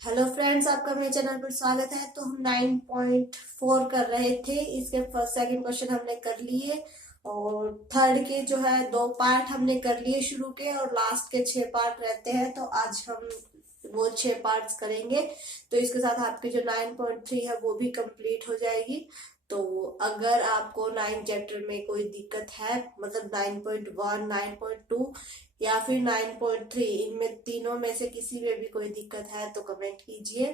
Hello friends, आपका मेरे channel पर स्वागत है। तो हम 9.4 कर रहे थे। इसके फर्स्ट सेकंड क्वेश्चन हमने कर लिए और थर्ड के जो है 2 पार्ट हमने कर लिए शुरू के, और लास्ट के 6 पार्ट रहते हैं। तो आज हम वो 6 पार्ट्स करेंगे। तो इसके साथ आपकी जो 9.3 है वो भी कंप्लीट हो जाएगी। तो अगर आपको 9 चैप्टर में कोई दिक्कत है, मतलब 9.1, 9.2 या फिर 9.3, इनमें तीनों में से किसी में भी कोई दिक्कत है तो कमेंट कीजिए।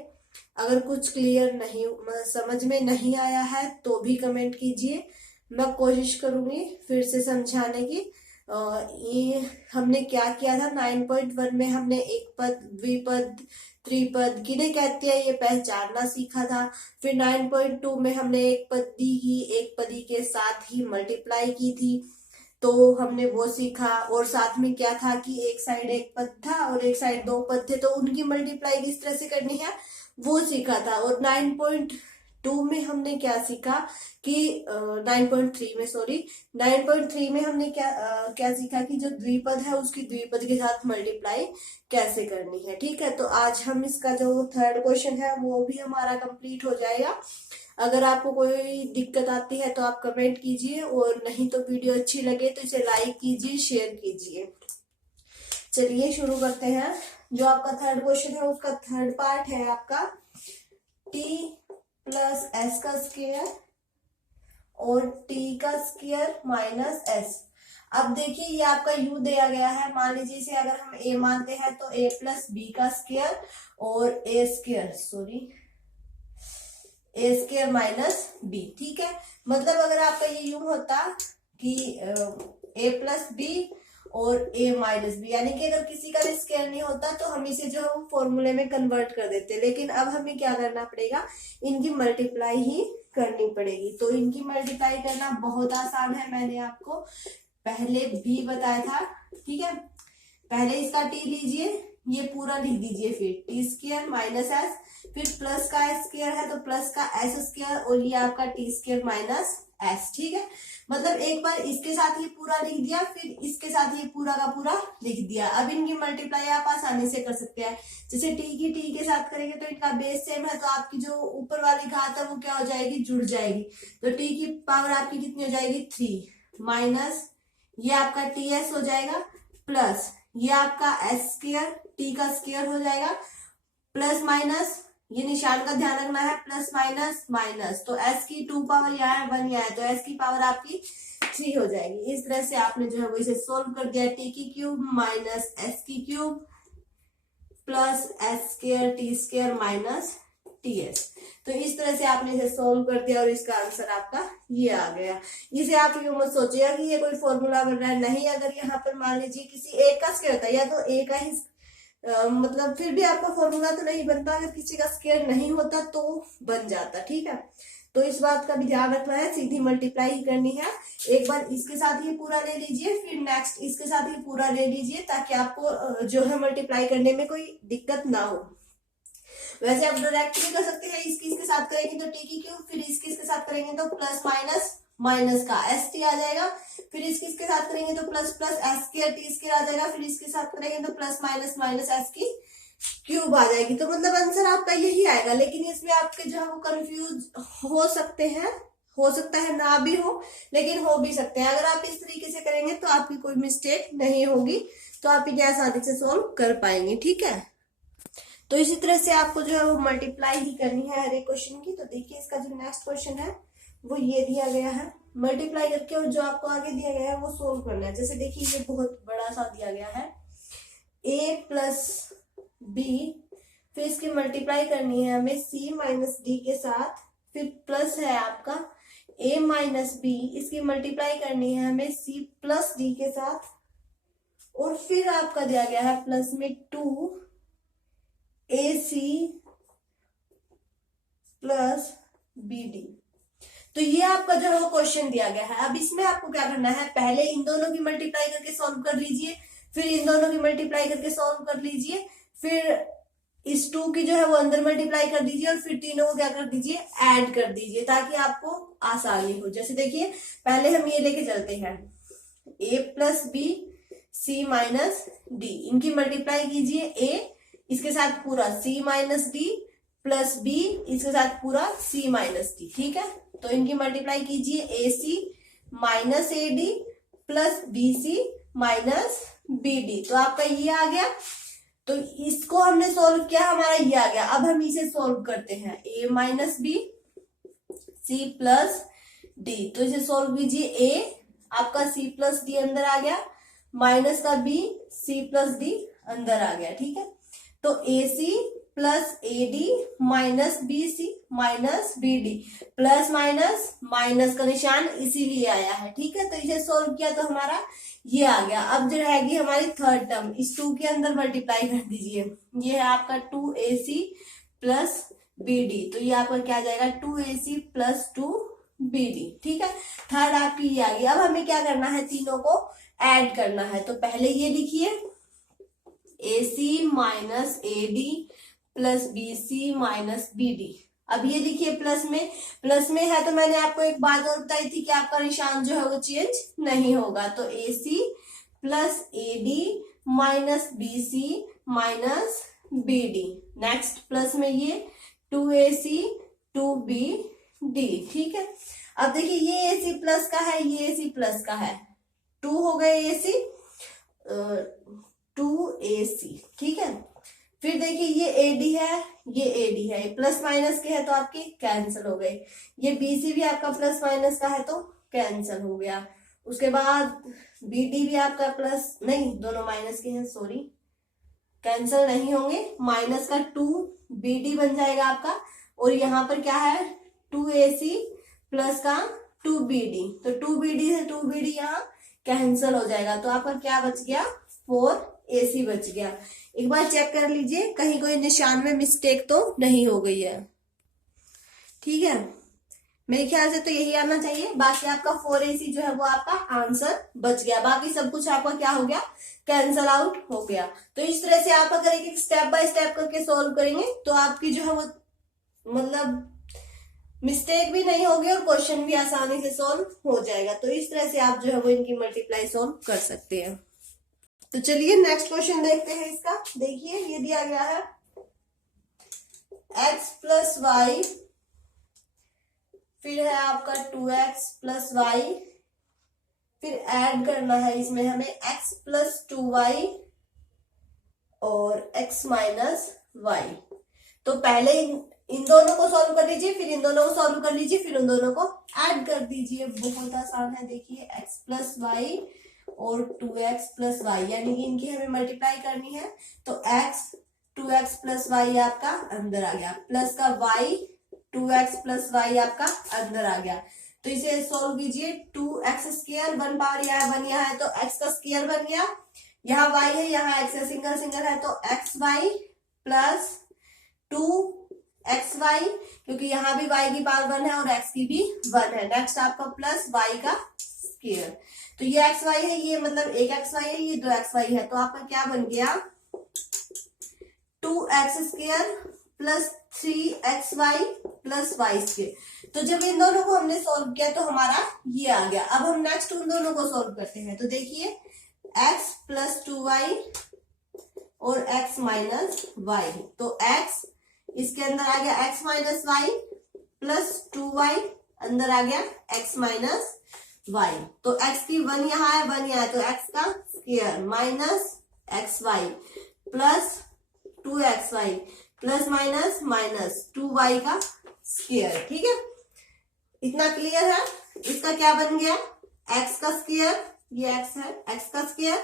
अगर कुछ क्लियर नहीं, मतलब समझ में नहीं आया है, तो भी कमेंट कीजिए। मैं कोशिश करूंगी फिर से समझाने की। ये हमने क्या किया था 9.1 में, हमने एक पद, द्विपद, त्रिपद किन्हें कहते हैं ये पहचानना सीखा था। फिर 9.2 में हमने एक पदी की एक पदी के साथ ही मल्टीप्लाई की थी, तो हमने वो सीखा। और साथ में क्या था कि एक साइड एक पद था और एक साइड 2 पद थे, तो उनकी मल्टीप्लाई किस तरह से करनी है वो सीखा था। और 9.2 में हमने क्या सीखा कि 9.3 में, सॉरी, 9.3 में हमने क्या सीखा कि जो द्विपद है उसकी द्विपद के साथ मल्टीप्लाई कैसे करनी है। ठीक है, तो आज हम इसका जो थर्ड क्वेश्चन है वो भी हमारा कंप्लीट हो जाएगा। अगर आपको कोई दिक्कत आती है तो आप कमेंट कीजिए, और नहीं तो वीडियो अच्छी लगे तो इसे लाइक कीजिए, शेयर कीजिए। चलिए शुरू करते हैं। जो आपका थर्ड क्वेश्चन है उसका थर्ड पार्ट है आपका t प्लस एस का स्क्वायर और t का स्क्वायर माइनस एस। अब देखिए ये आपका u दिया गया है। मान लीजिए इसे अगर हम a मानते हैं तो a प्लस बी का स्क्वायर और ए स्क्वायर माइनस बी। ठीक है, मतलब अगर आपका ये यूं होता कि a प्लस बी और a माइनस बी, यानी कि अगर किसी का भी स्क्वायर नहीं होता तो हम इसे जो है फॉर्मूले में कन्वर्ट कर देते। लेकिन अब हमें क्या करना पड़ेगा, इनकी मल्टीप्लाई ही करनी पड़ेगी। तो इनकी मल्टीप्लाई करना बहुत आसान है, मैंने आपको पहले भी बताया था। ठीक है, पहले इसका t लीजिए, ये पूरा लिख दीजिए, फिर टी स्क्वायर माइनस एस, फिर प्लस का एस स्क्वायर है तो प्लस का एस स्क्वायर, और ये आपका टी स्क्वायर माइनस एस। ठीक है, मतलब एक बार इसके साथ ये पूरा लिख दिया, फिर इसके साथ ये पूरा का पूरा लिख दिया। अब इनकी मल्टीप्लाई आप आसानी से कर सकते हैं। जैसे टी के साथ करेंगे तो इनका बेस सेम है, तो आपकी जो ऊपर वाली घात है वो क्या हो जाएगी, जुड़ जाएगी। तो टी की पावर आपकी कितनी हो जाएगी, 3 माइनस ये आपका टी एस हो जाएगा, प्लस ये आपका एस स्क्वायर, टी का स्क्वायर हो जाएगा, प्लस माइनस ये निशान का ध्यान रखना है, प्लस माइनस माइनस, तो एस की 2 पावर यहाँ है, 1 यहाँ है, तो एस की पावर आपकी 3 हो जाएगी। इस तरह से आपने जो है वो इसे सोल्व कर दिया। टी की क्यूब माइनस एस की cube plus S square T square minus T S. तो इस तरह से आपने इसे सोल्व कर दिया और इसका आंसर आपका ये आ गया। इसे आप यूं मत सोचिएगा कि ये कोई फॉर्मूला बन रहा है, नहीं। अगर यहाँ पर मान लीजिए किसी एक का स्क्वायर था, या तो ए का ही मतलब फिर भी आपका फॉर्मूला तो नहीं बनता। अगर किसी का स्क्वायर नहीं होता तो बन जाता। ठीक है, तो इस बात का भी ध्यान रखना है, सीधी मल्टीप्लाई ही करनी है। एक बार इसके साथ ही पूरा ले लीजिए, फिर नेक्स्ट इसके साथ ही पूरा ले लीजिए, ताकि आपको जो है मल्टीप्लाई करने में कोई दिक्कत ना हो। वैसे आप डायरेक्ट भी कर सकते हैं, इसके साथ करेंगे तो टी की क्यूब, फिर इसके साथ करेंगे तो प्लस माइनस माइनस का एस टी आ जाएगा, फिर इसके साथ करेंगे तो plus plus S square T square आ जाएगा, फिर इसके साथ करेंगे तो प्लस माइनस माइनस एस की क्यूब आ जाएगी। तो मतलब आंसर आपका यही आएगा। लेकिन इसमें आपके जो है वो कंफ्यूज हो सकते हैं, हो सकता है ना भी हो, लेकिन हो भी सकते हैं। अगर आप इस तरीके से करेंगे तो आपकी कोई मिस्टेक नहीं होगी, तो आप इन्हें आसानी से सोल्व कर पाएंगे। ठीक है, तो इसी तरह से आपको जो है वो मल्टीप्लाई ही करनी है हर एक क्वेश्चन की। तो देखिए इसका जो नेक्स्ट क्वेश्चन है वो ये दिया गया है, मल्टीप्लाई करके और जो आपको आगे दिया गया है वो सोल्व करना है। जैसे देखिए ये बहुत बड़ा सा दिया गया है, a प्लस बी, फिर इसकी मल्टीप्लाई करनी है हमें c माइनस डी के साथ, फिर प्लस है आपका a माइनस बी, इसकी मल्टीप्लाई करनी है हमें c प्लस डी के साथ, और फिर आपका दिया गया है प्लस में 2 AC प्लस BD। तो ये आपका जो है वो क्वेश्चन दिया गया है। अब इसमें आपको क्या करना है, पहले इन दोनों की मल्टीप्लाई करके सॉल्व कर लीजिए, फिर इन दोनों की मल्टीप्लाई करके सॉल्व कर लीजिए, फिर इस 2 की जो है वो अंदर मल्टीप्लाई कर दीजिए, और फिर तीनों को क्या कर दीजिए, ऐड कर दीजिए, ताकि आपको आसानी हो। जैसे देखिए पहले हम ये लेके चलते हैं, a plus B C minus D, इनकी मल्टीप्लाई कीजिए, a इसके साथ पूरा c minus D plus B, इसके साथ पूरा c माइनस डी। ठीक है, तो इनकी मल्टीप्लाई कीजिए, A C minus A D plus B C minus B D, तो आपका ये आ गया। तो इसको हमने सोल्व किया, हमारा ये आ गया। अब हम इसे सोल्व करते हैं, a minus B C plus D, तो इसे सोल्व कीजिए, a आपका c प्लस डी अंदर आ गया, माइनस का b c प्लस डी अंदर आ गया। ठीक है, तो A C plus A D minus B C minus B D, plus minus minus का निशान इसीलिए आया है। ठीक है, तो इसे सोल्व किया तो हमारा ये आ गया। अब जो रहेगी हमारी थर्ड टर्म, इस 2 के अंदर मल्टीप्लाई कर दीजिए, ये है आपका 2ac प्लस बी डी, तो ये आपका क्या आ जाएगा 2ac प्लस 2bd। ठीक है, थर्ड आपकी ये आ गई। अब हमें क्या करना है, तीनों को ऐड करना है। तो पहले ये लिखिए ac minus A D plus B C minus B D. अब ये देखिए प्लस में है, तो मैंने आपको एक बात और बताई थी कि आपका निशान जो है वो चेंज नहीं होगा। तो A C plus A D minus B C minus B D, next plus में ये 2ac 2bd। ठीक है, अब देखिए ये ac प्लस का है, ये ac प्लस का है, 2 हो गए ac 2ac। ठीक है, फिर देखिए ये AD है, ये AD है, प्लस माइनस के है तो आपके कैंसिल हो गए। ये BC भी आपका प्लस माइनस का है तो कैंसिल हो गया। उसके बाद BD भी आपका प्लस नहीं, दोनों माइनस के हैं, सॉरी कैंसिल नहीं होंगे। माइनस का 2BD बन जाएगा आपका, और यहाँ पर क्या है 2AC प्लस का 2BD, तो 2BD से 2BD यहाँ कैंसिल हो जाएगा, तो आपका क्या बच गया 4AC बच गया। एक बार चेक कर लीजिए कहीं कोई निशान में मिस्टेक तो नहीं हो गई है। ठीक है, मेरे ख्याल से तो यही आना चाहिए। बाकी आपका 4AC जो है वो आपका आंसर बच गया, बाकी सब कुछ आपका क्या हो गया कैंसल आउट हो गया। तो इस तरह से आप अगर एक स्टेप बाय स्टेप करके सोल्व करेंगे तो आपकी जो है वो मतलब मिस्टेक भी नहीं होगी और क्वेश्चन भी आसानी से सोल्व हो जाएगा। तो इस तरह से आप जो है वो इनकी मल्टीप्लाई सोल्व कर सकते हैं। तो चलिए नेक्स्ट क्वेश्चन देखते हैं इसका। देखिए ये दिया गया है x प्लस वाई, फिर है आपका 2x प्लस वाई, फिर ऐड करना है इसमें हमें x प्लस 2y और x माइनस वाई। तो पहले इन दोनों को सॉल्व कर लीजिए, फिर इन दोनों को सॉल्व कर लीजिए, फिर उन दोनों को ऐड कर दीजिए। बहुत आसान है। देखिए x प्लस वाई और 2x प्लस वाई, यानी कि इनकी हमें मल्टीप्लाई करनी है। तो x 2x प्लस वाई आपका अंदर आ गया, प्लस का y 2x प्लस वाई आपका अंदर आ गया। तो इसे सोल्व कीजिए, 2x स्क्वायर 1 पावर यहाँ 1 यहाँ है तो x का स्क्वायर बन गया, यहाँ y है यहाँ x है, सिंगल सिंगल है तो xy प्लस 2xy, क्योंकि यहाँ भी y की पावर 1 है और x की भी 1 है। नेक्स्ट आपका प्लस y का स्क्वायर, तो ये xy है, ये मतलब एक xy है, ये 2xy है, तो आपका क्या बन गया 2x square plus 3xy plus Y square. तो जब इन दोनों को हमने सॉल्व किया तो हमारा ये आ गया। अब हम नेक्स्ट उन दोनों को सॉल्व करते हैं। तो देखिए x प्लस 2y और x माइनस वाई, तो x इसके अंदर आ गया x minus Y plus 2y अंदर आ गया x माइनस वाई। तो x की 1 यहाँ है 1 यहाँ है तो x का square minus xy plus 2xy plus minus minus 2y का स्क्वायर। ठीक है, इतना क्लियर है। इसका क्या बन गया x का स्क्वायर, ये x है, x का स्क्वायर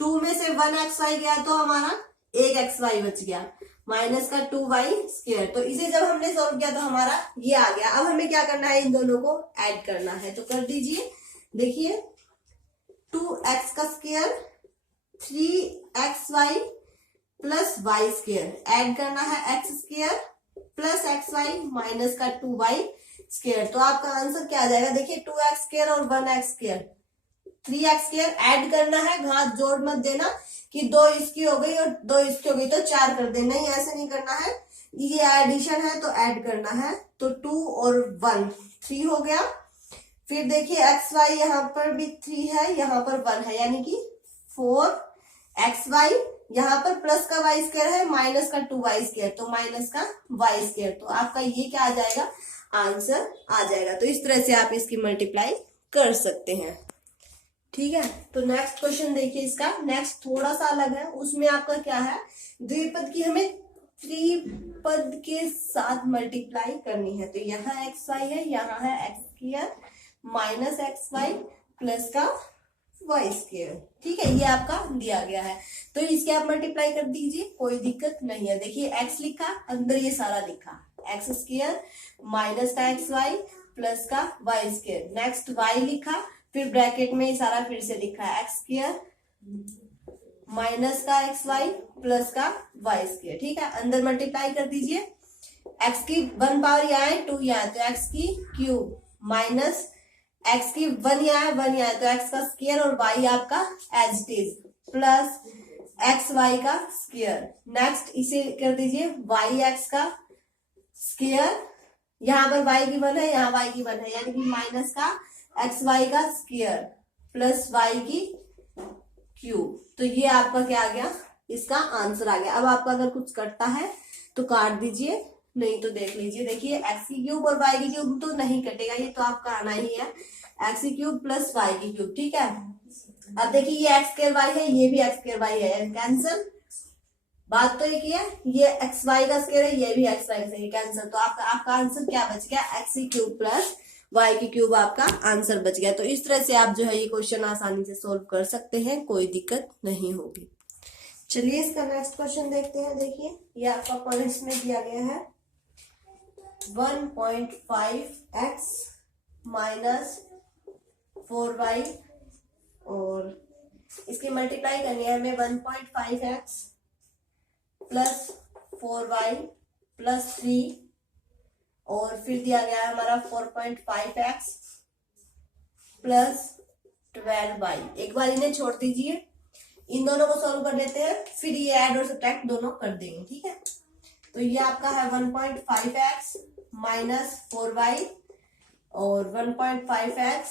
2 में से 1xy गया तो हमारा 1xy बच गया, माइनस का 2y स्क्वायर। तो इसे जब हमने सॉल्व किया तो हमारा ये आ गया। अब हमें क्या करना है, इन दोनों को ऐड करना है, तो कर दीजिए। देखिए 2x का square 3xy plus Y square, add करना है x square plus xy minus का 2y स्क्वायर। तो आपका आंसर क्या आ जाएगा, देखिए 2x स्क्वायर और 1x square 3x square add करना है, घात जोड़ मत देना कि 2 इसकी हो गई और 2 इसकी हो गई तो 4 कर देना, नहीं ऐसे नहीं करना है। ये एडिशन है तो ऐड करना है, तो 2 और 1 3 हो गया। फिर देखिए xy यहाँ पर भी 3 है, यहाँ पर 1 है, यानी कि 4xy यहाँ पर प्लस का वाई स्क्वायर है, माइनस का 2y स्क्वायर, तो माइनस का y स्क्वायर, तो आपका ये क्या आ जाएगा, आंसर आ जाएगा। तो इस तरह से आप इसकी मल्टीप्लाई कर सकते हैं। ठीक है, तो नेक्स्ट क्वेश्चन देखिए इसका। नेक्स्ट थोड़ा सा अलग है, उसमें आपका क्या है, द्विपद की हमें त्रिपद के साथ मल्टीप्लाई करनी है। तो यहाँ एक्स वाई है, यहाँ है X square minus X Y plus का वाई स्क्वायर। ठीक है, ये आपका दिया गया है, तो इसके आप मल्टीप्लाई कर दीजिए, कोई दिक्कत नहीं है। देखिए एक्स लिखा, अंदर ये सारा लिखा, एक्स स्क्वायर माइनस का एक्स वाई प्लस का वाई स्क्वायर। नेक्स्ट वाई लिखा, फिर ब्रैकेट में ये सारा फिर से लिखा है, एक्स स्क्वायर माइनस का एक्स वाई प्लस का वाई स्क्वायर। ठीक है, अंदर मल्टीप्लाई कर दीजिए, एक्स की 1 पावर यहाँ है, 2 यहाँ है, तो एक्स की क्यूब माइनस एक्स की 1 यहाँ है, 1 यहाँ है, तो एक्स का स्क्वायर और वाई आपका as it is plus X Y का स्क्वायर। नेक्स्ट इसे कर दीजिए वाई एक्स का स्क्वायर, यहाँ पर वाई की 1 है, यहाँ वाई की 1 है, यानी कि माइनस का एक्स वाई का स्क्वायर प्लस वाई की क्यूब। तो ये आपका क्या आ गया, इसका आंसर आ गया। अब आपका अगर कुछ कटता है तो काट दीजिए, नहीं तो देख लीजिए। देखिए एक्स की क्यूब और वाई की क्यूब तो नहीं कटेगा, ये तो आपका आना ही है, एक्स की क्यूब प्लस वाई की क्यूब। ठीक है, अब देखिए ये एक्स स्क्वायर वाई है, ये भी एक्स स्क्वायर वाई है, कैंसिल। बात तो एक ही है, ये एक्स वाई का स्क्वायर है, ये भी एक्स वाई का स्क्वायर, कैंसिल। तो आपका आंसर क्या बच गया, एक्स की क्यूब प्लस वाई की क्यूब आपका आंसर बच गया। तो इस तरह से आप जो है ये क्वेश्चन आसानी से सोल्व कर सकते हैं, कोई दिक्कत नहीं होगी। चलिए इसका नेक्स्ट क्वेश्चन देखते हैं। देखिए ये आपका पॉइंट्स में दिया गया है 1.5x माइनस 4y, और इसकी मल्टीप्लाई करनी है हमें 1.5x प्लस 4y प्लस 3, और फिर दिया गया है हमारा 4.5x प्लस 12y। एक बार इन्हें छोड़ दीजिए, इन दोनों को सॉल्व कर लेते हैं, फिर ये ऐड और सब्ट्रैक्ट दोनों कर देंगे। ठीक है, तो ये आपका है 1.5x माइनस 4y और 1.5x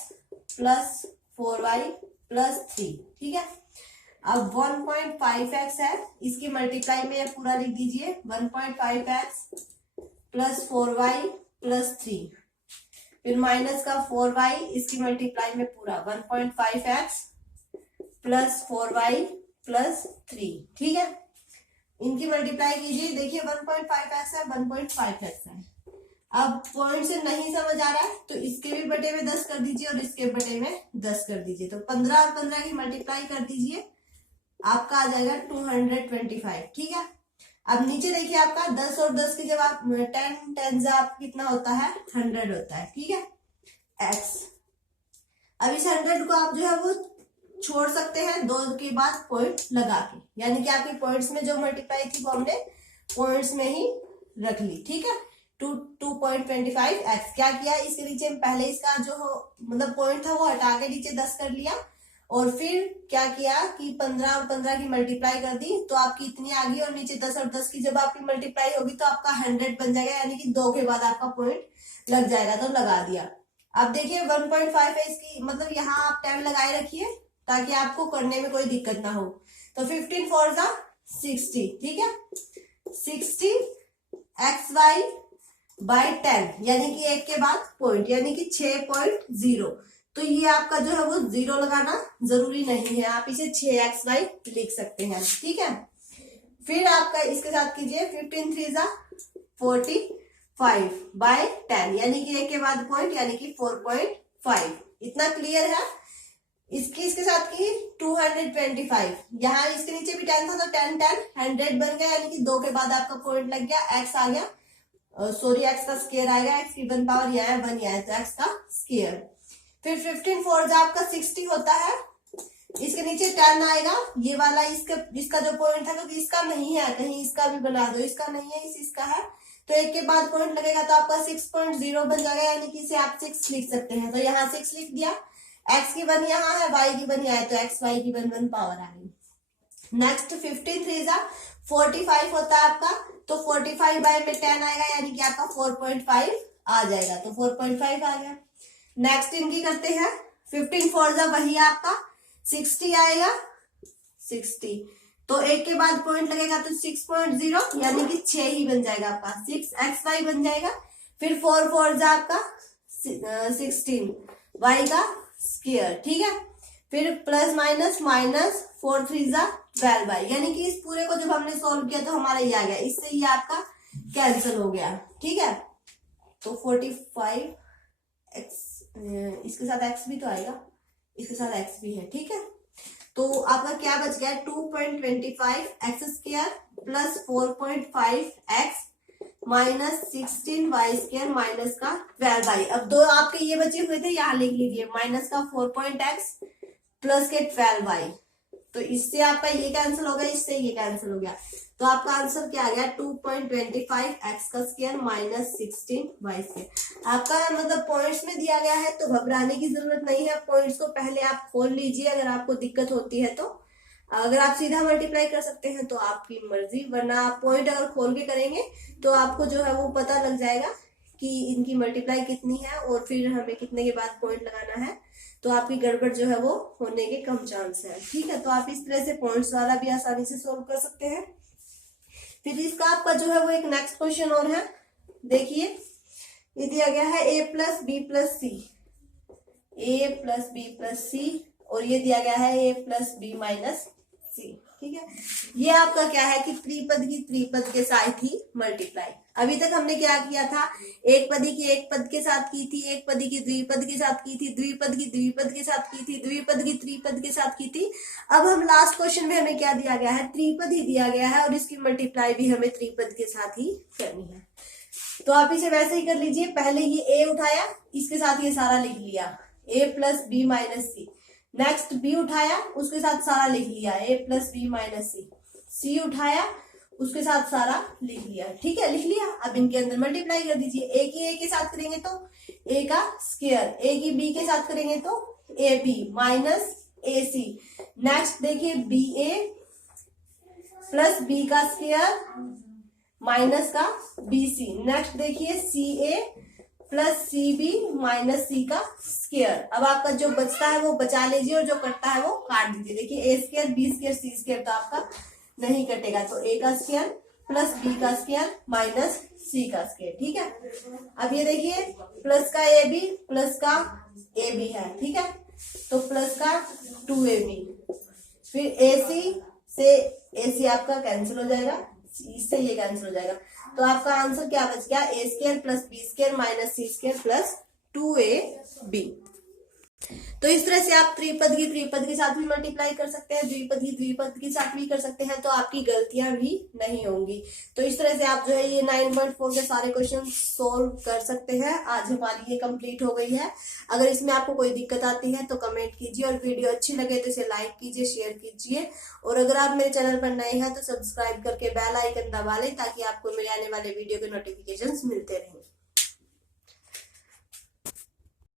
प्लस 4y प्लस 3। ठीक है, अब 1.5x है, इसकी मल्टीप्लाई में यह पूरा लिख दीजिए, 1.5x प्लस 4y प्लस 3, फिर माइनस का 4y, इसकी मल्टीप्लाई में पूरा 1.5x प्लस 4y प्लस 3। ठीक है, इनकी मल्टीप्लाई कीजिए। देखिए 1.5x है, 1.5x है। अब पॉइंट से नहीं समझ आ रहा है तो इसके भी बटे में 10 कर दीजिए और इसके बटे में 10 कर दीजिए, तो 15 और 15 की मल्टीप्लाई कर दीजिए, आपका आ जाएगा 225। ठीक है, अब नीचे देखिए आपका 10 और 10 की जब आप 10 आप कितना होता है, 100 होता है। ठीक है, x। अब इस 100 को आप जो है वो छोड़ सकते हैं 2 के बाद पॉइंट लगा के, यानी कि आपके पॉइंट्स में जो मल्टीप्लाई थी वो हमने पॉइंट्स में ही रख ली। ठीक है, 2.25x क्या किया, इसके नीचे पहले इसका जो मतलब पॉइंट था वो हटा के नीचे 10 कर लिया, और फिर क्या किया कि 15 और 15 की मल्टीप्लाई कर दी, तो आपकी इतनी आ गई, और नीचे 10 और 10 की जब आपकी मल्टीप्लाई होगी तो आपका 100 बन जाएगा, यानी कि 2 के बाद आपका पॉइंट लग जाएगा, तो लगा दिया। अब देखिए 1.5 है इसकी, मतलब यहाँ आप 10 लगाए रखिए ताकि आपको करने में कोई दिक्कत ना हो। तो 15 4 जा 60। ठीक है, 60 xy बाई 10, यानी कि 1 के बाद पॉइंट, यानी कि 6.0। तो ये आपका जो है वो 0 लगाना जरूरी नहीं है, आप इसे 6xy लिख सकते हैं। ठीक है, फिर आपका इसके साथ कीजिए 15 3 जा 45 बाय 10, यानी कि 1 के बाद पॉइंट, यानी कि 4.5। इतना क्लियर है। इसके साथ की 225, यहाँ इसके नीचे भी 10 था तो 10 10 100 बन गया, यानी कि 2 के बाद आपका पॉइंट लग गया, x आ गया, सॉरी x का स्क्वायर आएगा, x की 1 पावर यहाँ है 1 यहाँ है, तो x का स्क्वायर। फिर 15 4 आपका 60 होता है, इसके नीचे 10 आएगा, ये वाला इसका जो पॉइंट है, क्योंकि इसका नहीं है, कहीं इसका भी बना दो, इसका नहीं है, इसका है, तो 1 के बाद पॉइंट लगेगा, तो आपका 6.0 बन जाएगा, यानी कि इसे आप 6 लिख सकते हैं। तो यहाँ 6 लिख दिया, x की 1 यहाँ है, y की 1 यहाँ है, तो x y की 1 पावर आ गई। नेक्स्ट 15 3 जा 45 होता है आपका, तो 45 बाय में 10 आएगा, यानी कि आपका 4.5 आ जाएगा, तो 4.5 आ गया। नेक्स्ट इनकी करते हैं 15 4 जा वही आपका 60 आएगा, 60 तो 1 के बाद पॉइंट लगेगा तो 6.0 यानी कि 6 ही बन जाएगा आपका, 6xy बन जाएगा। फिर 4 4 जा आपका 16 y का स्क्वायर, ठीक है। फिर प्लस माइनस माइनस 4 3 जा 12 y, यानी कि इस पूरे को जब हमने सॉल्व किया तो हमारा ये आ गया, इससे ये आपका कैंसिल हो गया, ठीक है। तो 45 x, इसके साथ x भी तो आएगा, इसके साथ x भी है, ठीक है। तो आपका क्या बच गया, 2.25 X square plus 4.5 X minus 16 Y square minus का 12 वाई। अब दो आपके ये बचे हुए थे, यहाँ लिख लीजिए, माइनस का 4.x प्लस के 12 वाई। तो इससे आपका ये कैंसिल हो गया, इससे ये कैंसिल हो गया, तो आपका आंसर क्या आ गया, 2.25 एक्स का स्क्वायर माइनस 16 वाई स्क्वायर। आपका मतलब पॉइंट्स में दिया गया है तो घबराने की जरूरत नहीं है, पॉइंट्स को पहले आप खोल लीजिए अगर आपको दिक्कत होती है तो। अगर आप सीधा मल्टीप्लाई कर सकते हैं तो आपकी मर्जी, वरना आप पॉइंट अगर खोल के करेंगे तो आपको जो है वो पता लग जाएगा कि इनकी मल्टीप्लाई कितनी है और फिर हमें कितने के बाद पॉइंट लगाना है, तो आपकी गड़बड़ जो है वो होने के कम चांस है, ठीक है। तो आप इस तरह से पॉइंट्स वाला भी आसानी से सोल्व कर सकते हैं। फिर इसका आपका जो है वो एक नेक्स्ट क्वेश्चन और है, देखिए ये दिया गया है a plus B plus C, a plus B plus C, और ये दिया गया है a plus B minus C, ठीक है। ये आपका क्या है कि त्रिपद की त्रिपद के साथ ही मल्टीप्लाई। अभी तक हमने क्या किया था, एक पदी की एक पद के साथ की थी, एक पदी की द्विपद के साथ की थी, द्विपद की द्विपद के साथ की थी, द्विपद की त्रिपद के साथ की थी। अब हम लास्ट क्वेश्चन में हमें क्या दिया गया है, त्रिपद ही दिया गया है और इसकी मल्टीप्लाई भी हमें त्रिपद के साथ ही करनी है। तो आप इसे वैसे ही कर लीजिए, पहले ये a उठाया, इसके साथ ये सारा लिख लिया, a plus B minus C. Next b उठाया, उसके साथ सारा लिख लिया, a plus B minus C. c उठाया, उसके साथ सारा लिख लिया, ठीक है, लिख लिया। अब इनके अंदर मल्टीप्लाई कर दीजिए, a की a के साथ करेंगे तो a का स्क्वायर, a की b के साथ करेंगे तो ab माइनस ac। नेक्स्ट देखिए ba प्लस b का स्क्वायर माइनस का bc। नेक्स्ट देखिए ca plus cb minus c का स्क्वायर। अब आपका जो बचता है वो बचा लीजिए और जो कटता है वो काट दीजिए। देखिए a square b square c square तो आपका नहीं कटेगा, तो a का स्क्वायर प्लस b का स्क्वायर माइनस c का स्क्वायर, ठीक है। अब ये देखिए प्लस का ab प्लस का ab है, ठीक है, तो प्लस का 2ab। फिर ac से ac आपका कैंसिल हो जाएगा, इससे ये कैंसिल हो जाएगा, तो आपका आंसर क्या बच गया, a square plus b square minus c square plus 2ab। तो इस तरह से आप त्रिपद की त्रिपद के साथ भी मल्टीप्लाई कर सकते हैं, द्विपद की द्विपद के साथ भी कर सकते हैं, तो आपकी गलतियां भी नहीं होंगी। तो इस तरह से आप जो है ये 9.4 के सारे क्वेश्चन सोल्व कर सकते हैं। आज हमारी ये कंप्लीट हो गई है। अगर इसमें आपको कोई दिक्कत आती है तो कमेंट कीजिए, और वीडियो अच्छी लगे तो इसे लाइक कीजिए, शेयर कीजिए, और अगर आप मेरे चैनल पर नए हैं तो सब्सक्राइब करके बेल आइकन दबा लें ताकि आपको मेरे आने वाले वीडियो के नोटिफिकेशन मिलते रहें।